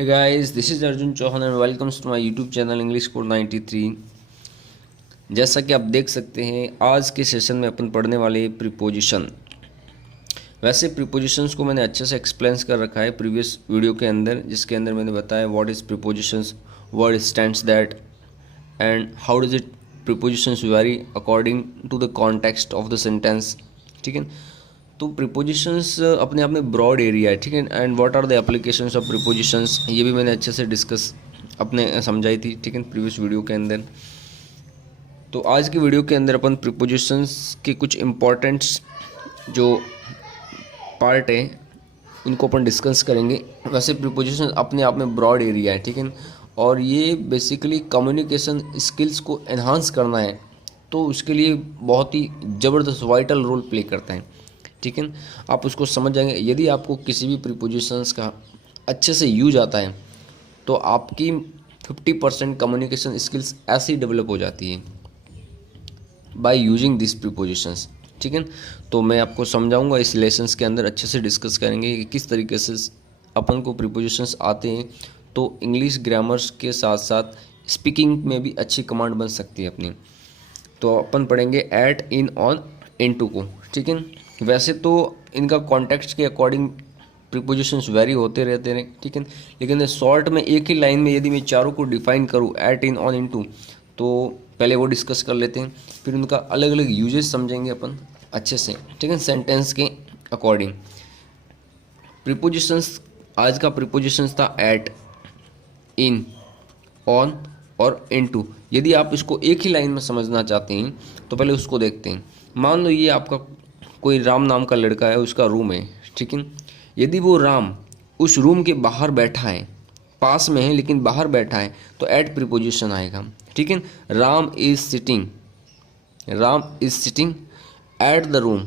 Hey guys, this is Arjun Chauhan and welcomes to my YouTube channel English Core 93। जैसा कि आप देख सकते हैं आज के सेशन में अपन पढ़ने वाले प्रीपोजिशन। वैसे प्रीपोजिशंस को मैंने अच्छे से एक्सप्लेन कर रखा है प्रीवियस वीडियो के अंदर, जिसके अंदर मैंने बताया what is prepositions, word stands that and how does it prepositions vary according to the context of the sentence. ठीक है, तो प्रीपोजिशंस अपने आप में ब्रॉड एरिया है। ठीक है, and what are the applications of prepositions, ये भी मैंने अच्छे से डिस्कस अपने समझाई थी। ठीक है, प्रीवियस वीडियो के अंदर। तो आज की वीडियो के अंदर अपन प्रीपोजिशंस के कुछ इम्पॉर्टेंट्स जो पार्ट है इनको अपन डिस्कस करेंगे। वैसे प्रीपोजिशन अपने आप में ब्रॉड एरिया है। ठीक है, और ये बेसिकली कम्युनिकेशन स्किल्स को एनहांस करना है, तो उसके लिए बहुत ही ज़बरदस्त वाइटल रोल प्ले करता है। ठीक है, आप उसको समझ जाएंगे। यदि आपको किसी भी प्रीपोजिशंस का अच्छे से यूज आता है तो आपकी 50% कम्युनिकेशन स्किल्स ऐसे ही डेवलप हो जाती है बाय यूजिंग दिस प्रीपोजिशंस। ठीक है, तो मैं आपको समझाऊंगा इस लेसन्स के अंदर, अच्छे से डिस्कस करेंगे कि किस तरीके से अपन को प्रीपोजिशंस आते हैं तो इंग्लिश ग्रामर्स के साथ साथ स्पीकिंग में भी अच्छी कमांड बन सकती है अपनी। तो अपन पढ़ेंगे एट, इन, ऑन, इनटू को। ठीक है, वैसे तो इनका कॉन्टेक्स्ट के अकॉर्डिंग प्रीपोजिशंस वेरी होते रहते हैं। ठीक है, लेकिन शॉर्ट में एक ही लाइन में यदि मैं चारों को डिफाइन करूँ एट, इन, ऑन, इनटू, तो पहले वो डिस्कस कर लेते हैं, फिर उनका अलग अलग यूजेस समझेंगे अपन अच्छे से। ठीक है, सेंटेंस के अकॉर्डिंग प्रीपोजिशंस। आज का प्रीपोजिशंस था एट, इन, ऑन और इनटू। यदि आप इसको एक ही लाइन में समझना चाहते हैं तो पहले उसको देखते हैं। मान लो ये आपका कोई राम नाम का लड़का है, उसका रूम है। ठीक है, यदि वो राम उस रूम के बाहर बैठा है, पास में है लेकिन बाहर बैठा है, तो एट प्रीपोजिशन आएगा। ठीक है, Ram is sitting, Ram is sitting at the room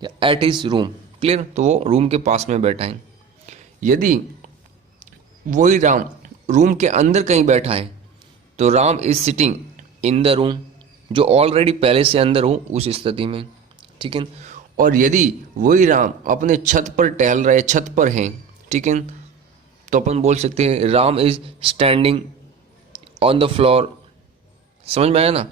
या एट हिज रूम। क्लियर, तो वो रूम के पास में बैठा है। यदि वही राम रूम के अंदर कहीं बैठा है तो Ram is sitting in the room, जो ऑलरेडी पहले से अंदर हो उस स्थिति में। ठीक है, और यदि वही राम अपने छत पर टहल रहे, छत पर हैं, ठीक है, तो अपन बोल सकते हैं Ram is standing on the floor. समझ में आया ना?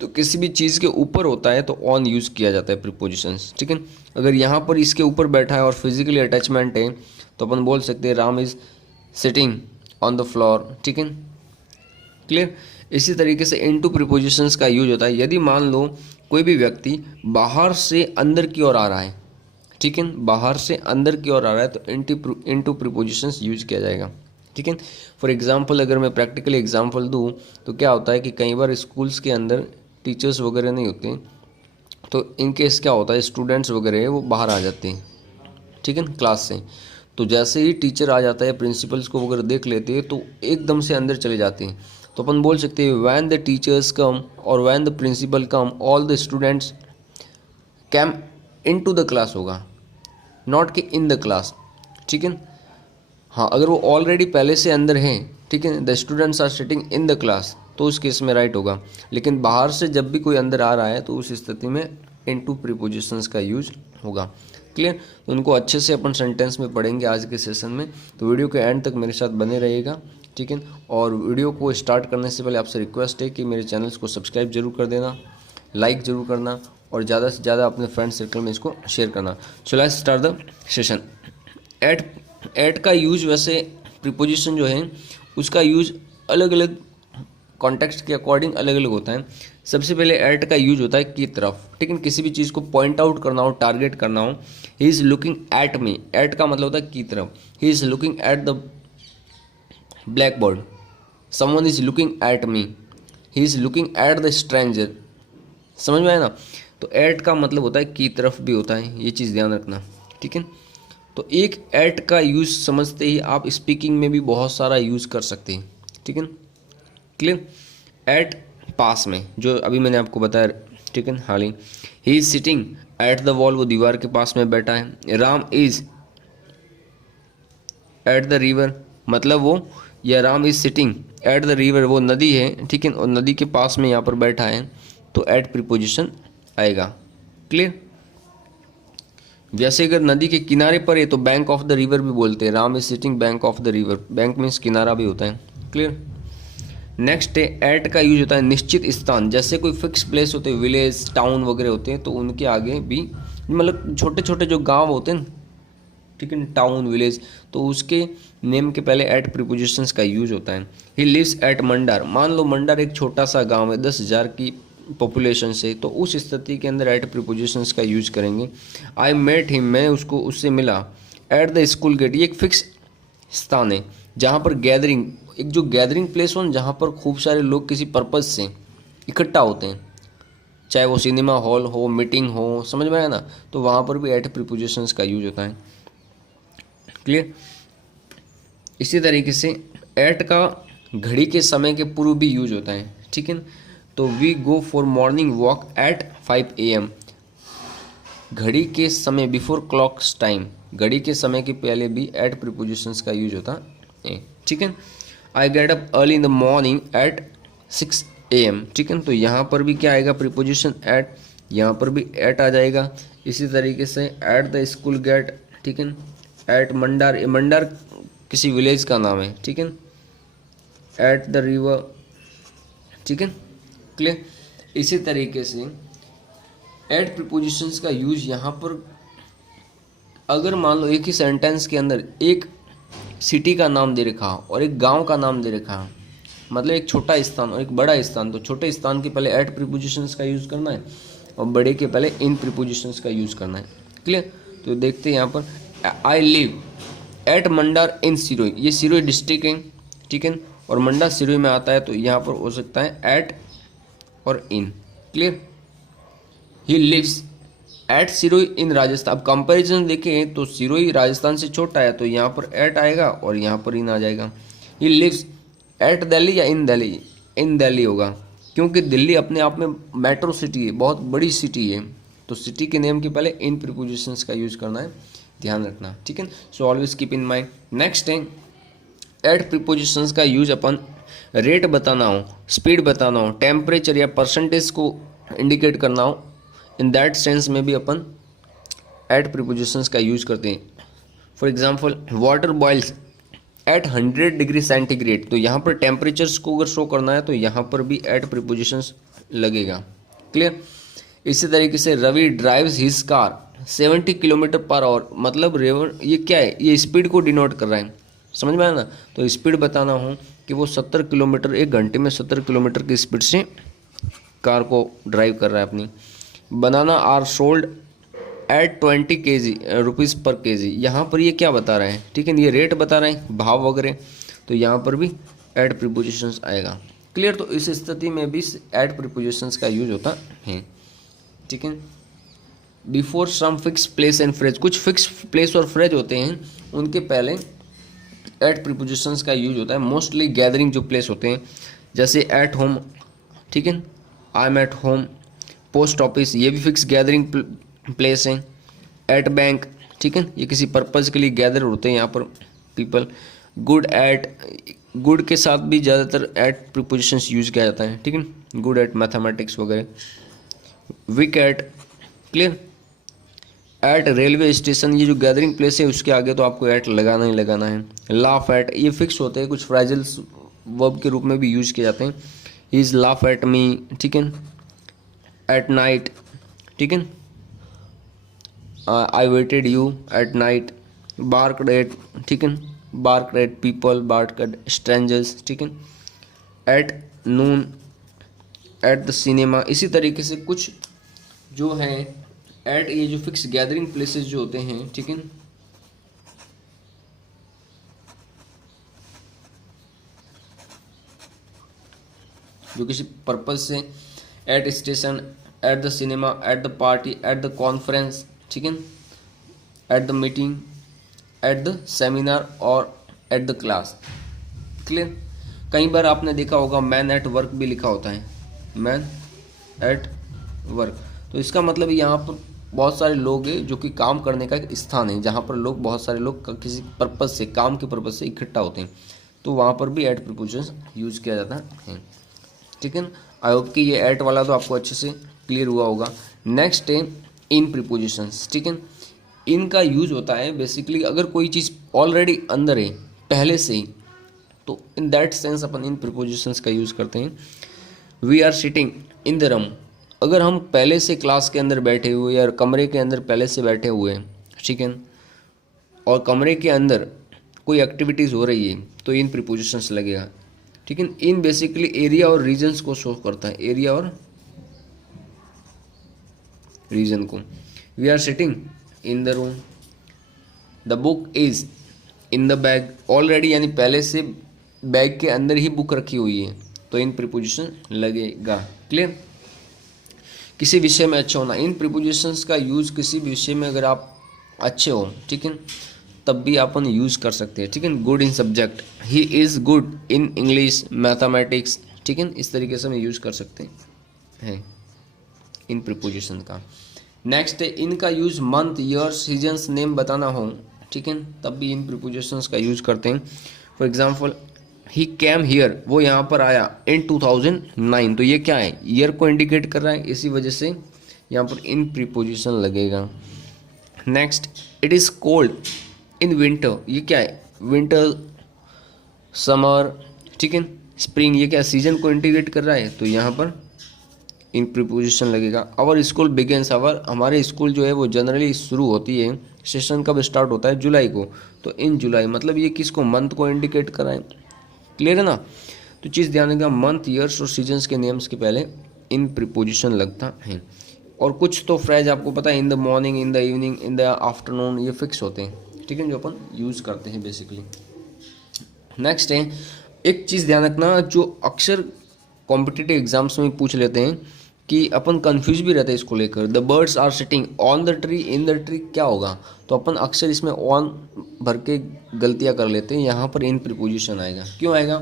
तो किसी भी चीज़ के ऊपर होता है तो ऑन यूज़ किया जाता है प्रीपोजिशंस। ठीक है, अगर यहाँ पर इसके ऊपर बैठा है और फिजिकली अटैचमेंट है तो अपन बोल सकते हैं Ram is sitting on the floor. ठीक है, क्लियर। इसी तरीके से इनटू प्रीपोजिशंस का यूज होता है। यदि मान लो कोई भी व्यक्ति बाहर से अंदर की ओर आ रहा है, ठीक है, बाहर से अंदर की ओर आ रहा है तो इनटू प्रीपोजिशंस यूज किया जाएगा। ठीक है, फॉर एग्जांपल अगर मैं प्रैक्टिकली एग्जांपल दूं तो क्या होता है कि कई बार स्कूल्स के अंदर टीचर्स वगैरह नहीं होते, तो इन केस क्या होता है स्टूडेंट्स वगैरह वो बाहर आ जाते हैं। ठीक है, क्लास से। तो जैसे ही टीचर आ जाता है, प्रिंसिपल्स को वगैरह देख लेते हैं तो एकदम से अंदर चले जाते हैं। तो अपन बोल सकते हैं व्हेन द टीचर्स कम और when the principal come all the students came into the class होगा, नॉट कि इन द क्लास। ठीक है, हाँ, अगर वो ऑलरेडी पहले से अंदर हैं, ठीक है, the students are sitting in the class, तो उस केस में राइट होगा। लेकिन बाहर से जब भी कोई अंदर आ रहा है तो उस स्थिति में इनटू प्रीपोजिशंस का यूज होगा। क्लियर, तो उनको अच्छे से अपन सेंटेंस में पढ़ेंगे आज के सेशन में। तो वीडियो के एंड तक मेरे साथ बने रहिएगा। ठीक है, और वीडियो को स्टार्ट करने से पहले आपसे रिक्वेस्ट है कि मेरे चैनल्स को सब्सक्राइब जरूर कर देना, लाइक ज़रूर करना और ज़्यादा से ज़्यादा अपने फ्रेंड सर्कल में इसको शेयर करना। So let's start the session. At का यूज, वैसे प्रीपोजिशन जो है उसका यूज अलग अलग कॉन्टेक्स्ट के अकॉर्डिंग अलग अलग होता है। सबसे पहले एट का यूज होता है की तरफ। ठीक है, किसी भी चीज़ को पॉइंट आउट करना हो, टारगेट करना हो, he is looking at me. At का मतलब होता है की तरफ। He is looking at the blackboard, someone is looking at me, he is looking at the stranger. समझ में आया ना? तो एट का मतलब होता है की तरफ भी होता है, ये चीज़ ध्यान रखना। ठीक है, तो एक एट का यूज समझते ही आप स्पीकिंग में भी बहुत सारा यूज कर सकते हैं। ठीक है, क्लियर। एट पास में, जो अभी मैंने आपको बताया, ठीक है, हाल ही, he is sitting at the wall, वो दीवार के पास में बैठा है। Ram is at the river, मतलब वो, या Ram is sitting at the river, वो नदी है, ठीक है, और नदी के पास में यहाँ पर बैठा है, तो एट प्रीपोजिशन आएगा। क्लियर। वैसे अगर नदी के किनारे पर है तो बैंक ऑफ द रिवर भी बोलते हैं, Ram is sitting bank of the river, bank means किनारा भी होता है। क्लियर। नेक्स्ट है एट का यूज होता है निश्चित स्थान, जैसे कोई फिक्स प्लेस होते हैं, विलेज टाउन वगैरह होते हैं, तो उनके आगे भी मतलब छोटे छोटे जो गांव होते हैं, ठीक है, टाउन विलेज, तो उसके नेम के पहले एट प्रीपोजिशंस का यूज होता है। ही लिव्स एट मंडार, मान लो मंडार एक छोटा सा गांव है 10,000 की पॉपुलेशन से, तो उस स्थिति के अंदर एट प्रीपोजिशंस का यूज करेंगे। आई मेट हिम, मैं उससे मिला। एट द स्कूल गेट, ये एक फिक्स स्थान है जहाँ पर गैदरिंग, एक जो गैदरिंग प्लेस हो जहाँ पर खूब सारे लोग किसी पर्पज़ से इकट्ठा होते हैं, चाहे वो सिनेमा हॉल हो, मीटिंग हो, समझ में आया ना, तो वहाँ पर भी एट प्रीपोजिशंस का यूज होता है। क्लियर। इसी तरीके से एट का घड़ी के समय के पूर्व भी यूज होता है, ठीक है। तो we go for morning walk at 5 AM, घड़ी के समय, बिफोर क्लॉक्स टाइम, घड़ी के समय के पहले भी एट प्रीपोजिशंस का यूज होता है, ठीक है। I get up early in the morning at 6 AM, ठीक है। तो यहाँ पर भी क्या आएगा प्रीपोजिशन एट, यहाँ पर भी एट आ जाएगा। इसी तरीके से एट द स्कूल गेट, ठीक है। एट मंडार, मंडार किसी विलेज का नाम है, ठीक है। एट द रिवर, ठीक है। क्लियर। इसी तरीके से एट प्रीपोजिशंस का यूज यहाँ पर, अगर मान लो एक ही सेंटेंस के अंदर एक सिटी का नाम दे रखा और एक गांव का नाम दे रखा, मतलब एक छोटा स्थान और एक बड़ा स्थान, तो छोटे स्थान के पहले एट प्रीपोजिशंस का यूज़ करना है और बड़े के पहले इन प्रीपोजिशंस का यूज़ करना है। क्लियर। तो देखते हैं यहाँ पर आई लिव एट मंडार इन सिरोही, ये सिरोही डिस्ट्रिक्ट है, ठीक है, और मंडा सिरोही में आता है, तो यहाँ पर हो सकता है एट और in. Clear. He lives at Sirohi in Rajasthan, अब कंपैरिजन देखें तो सिरोही राजस्थान से छोटा है, तो यहाँ पर एट आएगा और यहाँ पर इन आ जाएगा। ही लिव्स एट दिल्ली या इन दिल्ली, इन दिल्ली होगा, क्योंकि दिल्ली अपने आप में मेट्रो सिटी है, बहुत बड़ी सिटी है, तो सिटी के नेम के पहले इन प्रीपोजिशंस का यूज करना है, ध्यान रखना, ठीक है। So always keep in mind. Next है एट प्रीपोजिशंस का यूज अपन रेट बताना हो, स्पीड बताना हो, टेम्परेचर या परसेंटेज को इंडिकेट करना हो, इन दैट सेंस में भी अपन एट प्रीपोजिशंस का यूज करते हैं। For example water boils at 100 degree centigrade, तो यहाँ पर टेम्परेचर्स को अगर शो करना है तो यहाँ पर भी एट प्रीपोजिशंस लगेगा। क्लियर। इसी तरीके से Ravi drives his car 70 kilometre per hour, मतलब रेवर ये क्या है, ये स्पीड को डिनोट कर रहा है, समझ में आया ना। तो स्पीड बताना हो कि वो 70 किलोमीटर, एक घंटे में 70 किलोमीटर की स्पीड से कार को ड्राइव कर रहा है अपनी। Banana are sold at 20 kg rupees per kg, यहाँ पर ये क्या बता रहे हैं, ठीक है, ये रेट बता रहे हैं, भाव वगैरह, तो यहाँ पर भी एट प्रीपोजिशंस आएगा। क्लियर। तो इस स्थिति में भी एट प्रीपोजिशंस का यूज होता है, ठीक है। Before some fix place and phrase, कुछ फिक्स प्लेस और फ्रेज होते हैं उनके पहले एट प्रीपोजिशंस का यूज होता है। मोस्टली गैदरिंग जो प्लेस होते हैं, जैसे एट होम, ठीक है, I am at home. Post office, ये भी फिक्स गैदरिंग प्लेस है। एट बैंक, ठीक है, ये किसी पर्पज़ के लिए गैदर होते हैं यहाँ पर पीपल। गुड एट, गुड के साथ भी ज़्यादातर एट प्रीपोजिशंस यूज किया जाता है, ठीक है, गुड एट मैथमेटिक्स वगैरह। Weak at, clear. At railway station, ये जो गैदरिंग प्लेस है उसके आगे तो आपको एट लगाना ही लगाना है। लाफ एट, ये फिक्स होते हैं, कुछ फ्रेजल वर्ब के रूप में भी यूज किए जाते हैं। He is laugh at me, ठीक है। एट नाइट, ठीक है, I waited you at night. Bark at, ठीक है, bark at people, bark at strangers, ठीक है। At noon, at the cinema. इसी तरीके से कुछ जो है एट, ये जो फिक्स गैदरिंग प्लेसेस जो होते हैं, ठीक है, जो किसी पर्पज से, at station, at the cinema, at the party, at the conference, ठीक है, at the meeting, at the seminar और एट द क्लास। क्लियर। कई बार आपने देखा होगा मैन एट वर्क भी लिखा होता है, मैन एट वर्क, तो इसका मतलब यहाँ पर बहुत सारे लोग हैं जो कि काम करने का एक स्थान है, जहाँ पर लोग, बहुत सारे लोग किसी पर्पज से, काम के पर्पज से इकट्ठा होते हैं, तो वहाँ पर भी एट प्रीपोजिशन यूज किया जाता है, ठीक है। आई होप कि ये एट वाला तो आपको अच्छे से क्लियर हुआ होगा। नेक्स्ट है इन प्रीपोजिशंस, ठीक है। इन का यूज होता है बेसिकली अगर कोई चीज़ ऑलरेडी अंदर है पहले से ही, तो इन दैट सेंस अपन इन प्रीपोजिशंस का यूज़ करते हैं। We are sitting in the room, अगर हम पहले से क्लास के अंदर बैठे हुए या कमरे के अंदर पहले से बैठे हुए हैं, ठीक है, और कमरे के अंदर कोई एक्टिविटीज़ हो रही है तो इन प्रीपोजिशंस लगेगा, ठीक है। इन बेसिकली एरिया और रीजन्स को शो करता है, एरिया और रीजन को। We are sitting in the room, the book is in the bag, already यानी पहले से बैग के अंदर ही बुक रखी हुई है तो इन प्रीपोजिशन लगेगा। क्लियर। किसी विषय में अच्छा होना, इन प्रीपोजिशंस का यूज़ किसी भी विषय में अगर आप अच्छे हो, ठीक है, तब भी अपन यूज़ कर सकते हैं, ठीक है। Good in subject, he is good in English mathematics, ठीक है, इस तरीके से हम यूज़ कर सकते हैं इन प्रीपोजिशन का। नेक्स्ट है इनका use month year seasons name बताना हो, ठीक है, तब भी इन प्रीपोजिशंस का यूज़ करते हैं। For example he cam here, वो यहाँ पर आया इन 2009, तो ये क्या है, ईयर को इंडिकेट कर रहा है, इसी वजह से यहाँ पर इन प्रीपोजिशन लगेगा। Next it is cold in winter, ये क्या है, विंटर समर, ठीक है, स्प्रिंग, ये क्या सीजन को इंडिकेट कर रहा है तो यहाँ पर इन प्रीपोजिशन लगेगा। आवर स्कूल बिगेंस, आवर हमारे स्कूल जो है वो जनरली शुरू होती है, सेशन कब स्टार्ट होता है, जुलाई को, तो इन जुलाई, मतलब ये किसको, मंथ को इंडिकेट कर रहा है। क्लियर है ना। तो चीज़ ध्यान रखना, मंथ ईयर्स और सीजन्स के नेम्स के पहले इन प्रीपोजिशन लगता है। और कुछ तो फ्रेज आपको पता है, इन the morning, in the evening, in the afternoon, ये फिक्स होते हैं, ठीक है, जो अपन यूज़ करते हैं बेसिकली। नेक्स्ट है एक चीज़ ध्यान रखना, जो अक्सर कॉम्पिटिटिव एग्जाम्स में पूछ लेते हैं कि अपन कंफ्यूज भी रहते हैं इसको लेकर। The birds are sitting on the tree, in the tree क्या होगा, तो अपन अक्सर इसमें ऑन भर के गलतियाँ कर लेते हैं, यहाँ पर इन प्रीपोजिशन आएगा। क्यों आएगा,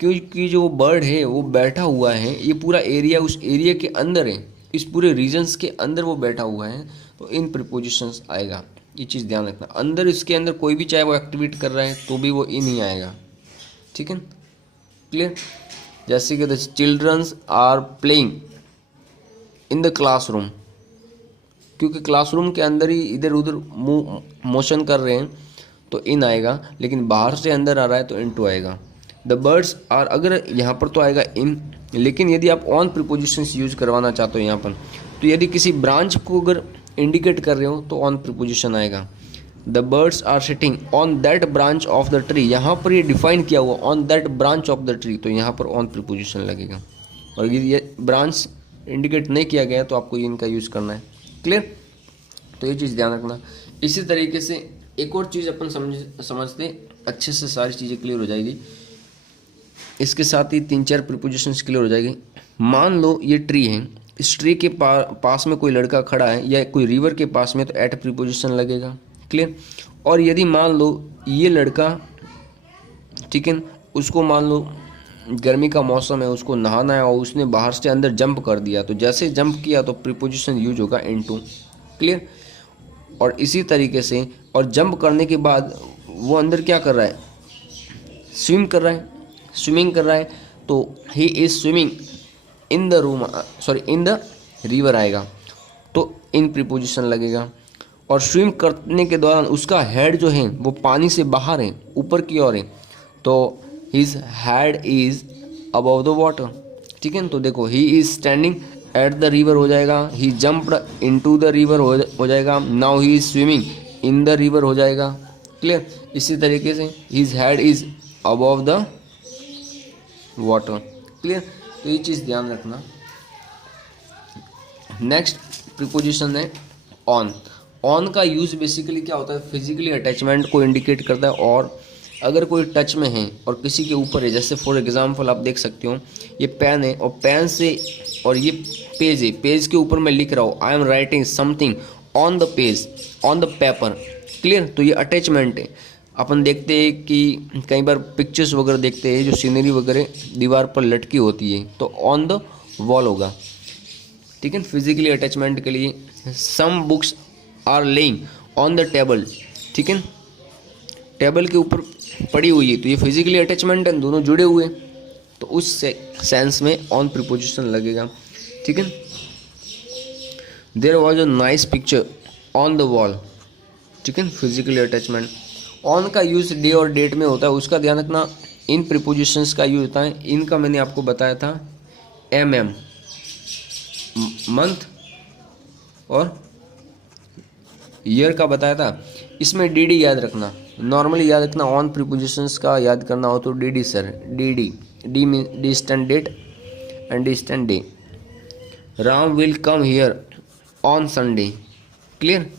क्योंकि जो बर्ड है वो बैठा हुआ है, ये पूरा एरिया उस एरिया के अंदर है, इस पूरे रीजन्स के अंदर वो बैठा हुआ है, तो इन प्रीपोजिशंस आएगा। ये चीज़ ध्यान रखना, अंदर इसके अंदर कोई भी चाहे वो एक्टिविटी कर रहा है तो भी वो इन ही आएगा, ठीक है। क्लियर। जैसे कि the childrens are playing in the classroom, क्योंकि क्लासरूम के अंदर ही इधर उधर मोशन कर रहे हैं तो इन आएगा, लेकिन बाहर से अंदर आ रहा है तो इन टू आएगा। द बर्ड्स आर, अगर यहाँ पर तो आएगा इन, लेकिन यदि आप ऑन प्रीपोजिशंस यूज करवाना चाहते हो यहाँ पर, तो यदि किसी ब्रांच को अगर इंडिकेट कर रहे हो तो ऑन प्रीपोजिशन आएगा। The birds are sitting on that branch of the tree, यहाँ पर ये डिफाइन किया हुआ on that branch of the tree, तो यहाँ पर ऑन प्रीपोजिशन लगेगा। और ये ब्रांच इंडिकेट नहीं किया गया तो आपको इनका यूज़ करना है। क्लियर। तो ये चीज़ ध्यान रखना। इसी तरीके से एक और चीज़ अपन समझते अच्छे से, सारी चीज़ें क्लियर हो जाएगी, इसके साथ ही 3-4 प्रीपोजिशंस क्लियर हो जाएगी। मान लो ये ट्री है, इस ट्री के पास में कोई लड़का खड़ा है या कोई रिवर के पास में, तो एट प्रीपोजिशन लगेगा। क्लियर। और यदि मान लो ये लड़का, ठीक है, उसको मान लो गर्मी का मौसम है, उसको नहाना है और उसने बाहर से अंदर जंप कर दिया, तो जैसे जंप किया तो प्रीपोजिशन यूज होगा इनटू। क्लियर। और इसी तरीके से, और जंप करने के बाद वो अंदर क्या कर रहा है, स्विम कर रहा है, स्विमिंग कर रहा है, तो he is swimming in the room, sorry in the river आएगा, तो इन प्रीपोजिशन लगेगा। और स्विम करने के दौरान उसका हेड जो है वो पानी से बाहर है, ऊपर की ओर है, तो his head is above the water, ठीक है। तो देखो he is standing at the river हो जाएगा, ही जंप्ड इनटू द रिवर हो जाएगा, now he is swimming in the river हो जाएगा। क्लियर। इसी तरीके से his head is above the water. Clear. तो ये चीज़ ध्यान रखना। नेक्स्ट प्रीपोजिशन है ऑन। ऑन का यूज़ बेसिकली क्या होता है, फिजिकली अटैचमेंट को इंडिकेट करता है, और अगर कोई टच में है और किसी के ऊपर है, जैसे फॉर एग्जांपल आप देख सकते हो ये पेन है और पेन से, और ये पेज है, पेज के ऊपर मैं लिख रहा हूँ, I am writing something on the page, on the paper. Clear. तो ये अटैचमेंट है। अपन देखते हैं कि कई बार पिक्चर्स वगैरह देखते हैं, जो सीनरी वगैरह दीवार पर लटकी होती है, तो ऑन द वॉल होगा, ठीक है, फिजिकली अटैचमेंट के लिए। Some books are laying on the table, ठीक है, टेबल के ऊपर पड़ी हुई है, तो ये फिजिकली अटैचमेंट है, दोनों जुड़े हुए, तो उस सेंस में ऑन प्रीपोजिशन लगेगा, ठीक है। There was a nice picture on the wall, ठीक है, फिजिकली अटैचमेंट। ऑन का यूज़ डे और डेट में होता है, उसका ध्यान रखना। इन प्रीपोजिशंस का यूज होता है, इन का मैंने आपको बताया था मंथ और ईयर का बताया था। इसमें डी याद रखना, नॉर्मली याद रखना। ऑन प्रीपोजिशंस का याद करना हो तो D sir, D mean D stand date and D stand day. Ram will come here on Sunday, clear,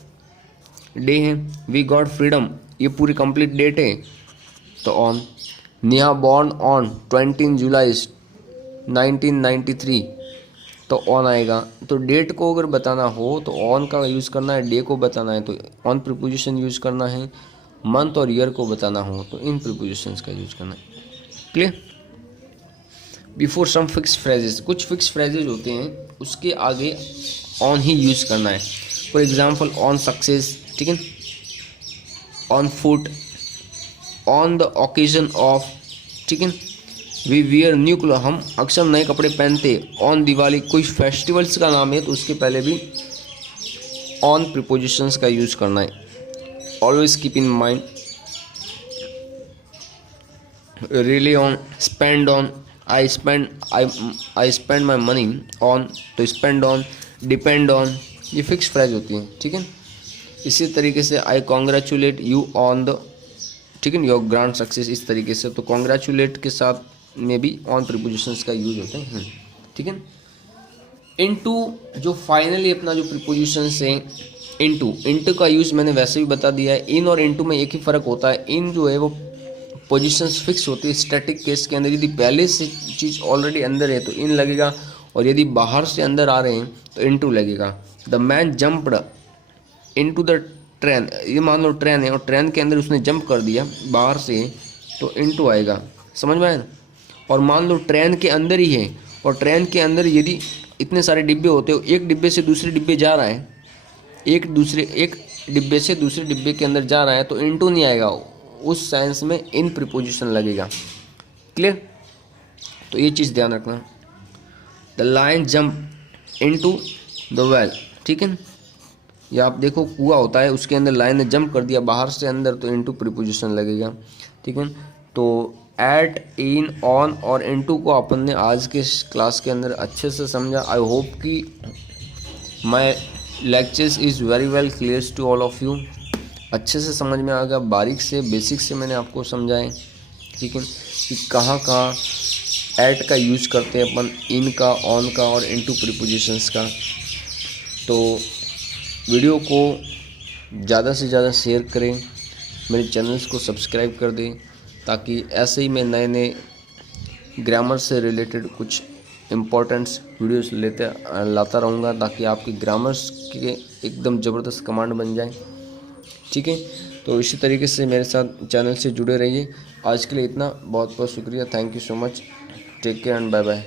day है। वी गॉट फ्रीडम, ये पूरी कंप्लीट डेट है तो on. Neha born on 20 July 1993 तो ऑन आएगा। तो डेट को अगर बताना हो तो ऑन का यूज़ करना है, डे को बताना है तो ऑन प्रीपोजिशन यूज़ करना है, मंथ और ईयर को बताना हो तो इन प्रीपोजिशंस का यूज़ करना है, clear. Before some fix phrases, कुछ फिक्स फ्रेजेस होते हैं उसके आगे ऑन ही यूज़ करना है। फॉर एग्जाम्पल ऑन सक्सेस, ठीक है, on foot, on the occasion of, ठीक है, वी वियर न्यू क्लोथ, हम अक्सर नए कपड़े पहनते। ऑन दिवाली, कोई फेस्टिवल्स का नाम है तो उसके पहले भी ऑन प्रीपोजिशंस का यूज़ करना है। Always keep in mind, relief on, spend on, I spend my money on, तो स्पेंड ऑन, डिपेंड ऑन, ये फिक्स फ्रेज होती हैं, ठीक है। इसी तरीके से I congratulate you on the, ठीक है, योर ग्रांड सक्सेस, इस तरीके से। तो कॉन्ग्रेचुलेट के साथ में भी ऑन प्रीपोजिशंस का यूज होता है, ठीक है। इनटू, जो फाइनली अपना जो प्रीपोजिशंस है इनटू का यूज़ मैंने वैसे भी बता दिया है। इन और इनटू में एक ही फ़र्क होता है, इन जो है वो पोजीशंस फिक्स होती है स्टैटिक केस के अंदर। यदि पहले से चीज़ ऑलरेडी अंदर है तो इन लगेगा, और यदि बाहर से अंदर आ रहे हैं तो इनटू लगेगा। The man jumped into the train, ये मान लो ट्रेन है और ट्रेन के अंदर उसने जंप कर दिया बाहर से तो इनटू आएगा, समझ में आया ना। और मान लो ट्रेन के अंदर ही है और ट्रेन के अंदर यदि इतने सारे डिब्बे होते हो, एक डिब्बे से दूसरे डिब्बे जा रहा है, एक डिब्बे से दूसरे डिब्बे के अंदर जा रहा है तो इनटू नहीं आएगा, उस सेंस में इन प्रीपोजिशन लगेगा, क्लियर। तो ये चीज़ ध्यान रखना। The lion jump into the well, ठीक है, या आप देखो कुआं होता है उसके अंदर लायन ने जंप कर दिया बाहर से अंदर तो इनटू प्रीपोजिशन लगेगा, ठीक है। तो एट, इन, ऑन और इनटू को अपन ने आज के क्लास के अंदर अच्छे से समझा। आई होप कि my lectures is very well clear to all of you, अच्छे से समझ में आ गया, बारीक से बेसिक से मैंने आपको समझाएं, ठीक है, कि कहाँ कहाँ एट का यूज़ करते हैं अपन, इन का, ऑन का और इनटू प्रीपोजिशंस का। तो वीडियो को ज़्यादा से ज़्यादा शेयर करें, मेरे चैनल्स को सब्सक्राइब कर दें, ताकि ऐसे ही मैं नए नए ग्रामर से रिलेटेड कुछ इम्पोर्टेंट्स वीडियोस लाता रहूँगा, ताकि आपकी ग्रामर्स के एकदम ज़बरदस्त कमांड बन जाए, ठीक है। तो इसी तरीके से मेरे साथ चैनल से जुड़े रहिए। आज के लिए इतना, बहुत बहुत शुक्रिया, thank you so much, take care and bye bye.